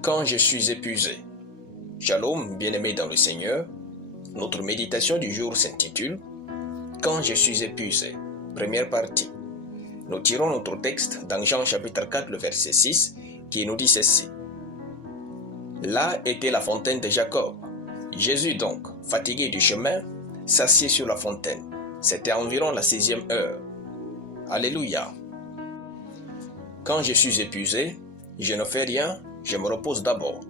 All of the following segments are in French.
Quand je suis épuisé. Shalom, bien-aimés dans le Seigneur. Notre méditation du jour s'intitule Quand je suis épuisé. Première partie. Nous tirons notre texte dans Jean chapitre 4, le verset 6, qui nous dit ceci. Là était la fontaine de Jacob. Jésus donc, fatigué du chemin, s'assied sur la fontaine. C'était environ la 6e heure. Alléluia. Quand je suis épuisé, je ne fais rien, je me repose d'abord.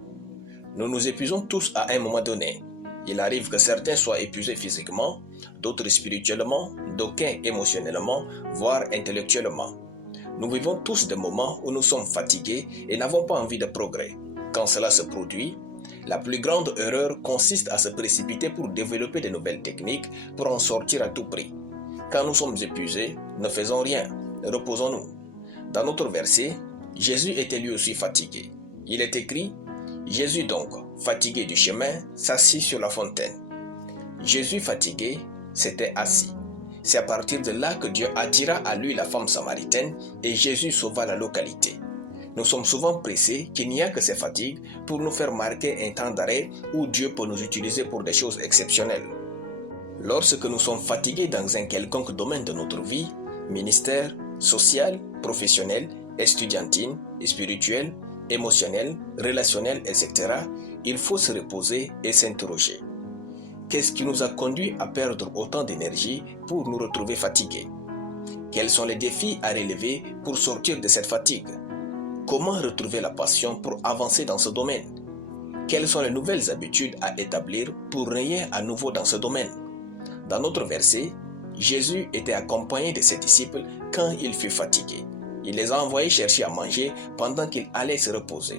Nous nous épuisons tous à un moment donné. Il arrive que certains soient épuisés physiquement, d'autres spirituellement, d'aucuns émotionnellement, voire intellectuellement. Nous vivons tous des moments où nous sommes fatigués et n'avons pas envie de progrès. Quand cela se produit, la plus grande erreur consiste à se précipiter pour développer de nouvelles techniques pour en sortir à tout prix. Quand nous sommes épuisés, ne faisons rien, reposons-nous. Dans notre verset, Jésus était lui aussi fatigué. Il est écrit « Jésus donc, fatigué du chemin, s'assit sur la fontaine. » Jésus fatigué s'était assis. C'est à partir de là que Dieu attira à lui la femme samaritaine et Jésus sauva la localité. Nous sommes souvent pressés qu'il n'y a que ces fatigues pour nous faire marquer un temps d'arrêt où Dieu peut nous utiliser pour des choses exceptionnelles. Lorsque nous sommes fatigués dans un quelconque domaine de notre vie, ministère, social, professionnel, estudiantine, spirituel, émotionnel, relationnel, etc., il faut se reposer et s'interroger. Qu'est-ce qui nous a conduit à perdre autant d'énergie pour nous retrouver fatigués? Quels sont les défis à relever pour sortir de cette fatigue? Comment retrouver la passion pour avancer dans ce domaine? Quelles sont les nouvelles habitudes à établir pour régner à nouveau dans ce domaine? Dans notre verset, Jésus était accompagné de ses disciples quand il fut fatigué. Il les a envoyés chercher à manger pendant qu'il allait se reposer.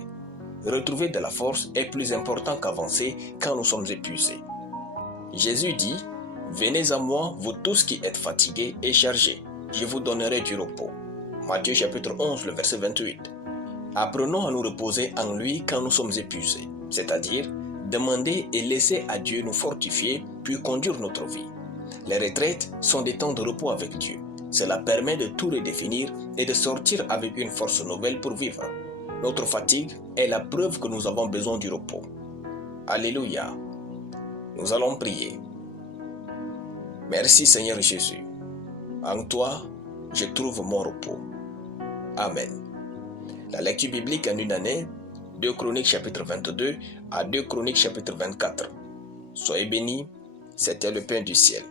Retrouver de la force est plus important qu'avancer quand nous sommes épuisés. Jésus dit « Venez à moi, vous tous qui êtes fatigués et chargés, je vous donnerai du repos. » Matthieu chapitre 11, le verset 28. Apprenons à nous reposer en lui quand nous sommes épuisés, c'est-à-dire demander et laisser à Dieu nous fortifier puis conduire notre vie. Les retraites sont des temps de repos avec Dieu. Cela permet de tout redéfinir et de sortir avec une force nouvelle pour vivre. Notre fatigue est la preuve que nous avons besoin du repos. Alléluia. Nous allons prier. Merci Seigneur Jésus. En toi, je trouve mon repos. Amen. La lecture biblique en une année, 2 Chroniques chapitre 22 à 2 Chroniques chapitre 24. Soyez bénis, c'était le pain du ciel.